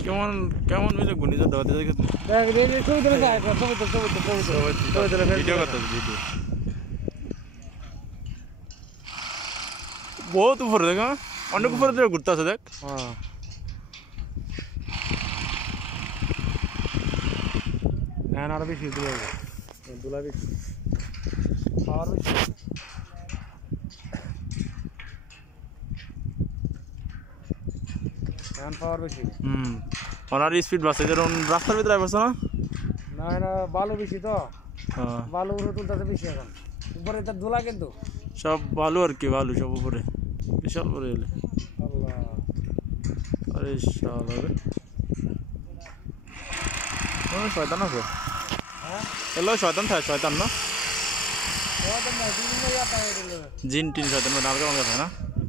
কেমন কেমন মিলে ঘূর্ণিঝড় দাওয়াতে দেখ ভিডিও করতে ভিডিও বহুত উপরে দেখ অনেক উপরে ধরে ঘুরতে আছে দেখ আরো বেশি দুলা বেশি পাওয়ার বেশি পাওয়ার বেশি ওনার স্পিড বাড়ছে যেমন রাস্তার ভিতরে আসছে না না না বালু বেশি তো বালু উপরে তুলতে বেশি এখন উপরে তার দোলা কিন্তু সব বালু আর কি বালু সব উপরে বিশাল করে এলে আরে শালা রে শয়তান আছে এলো শয়তান থাকে শয়তান না জিন টিন শয়তান নালকা কথা না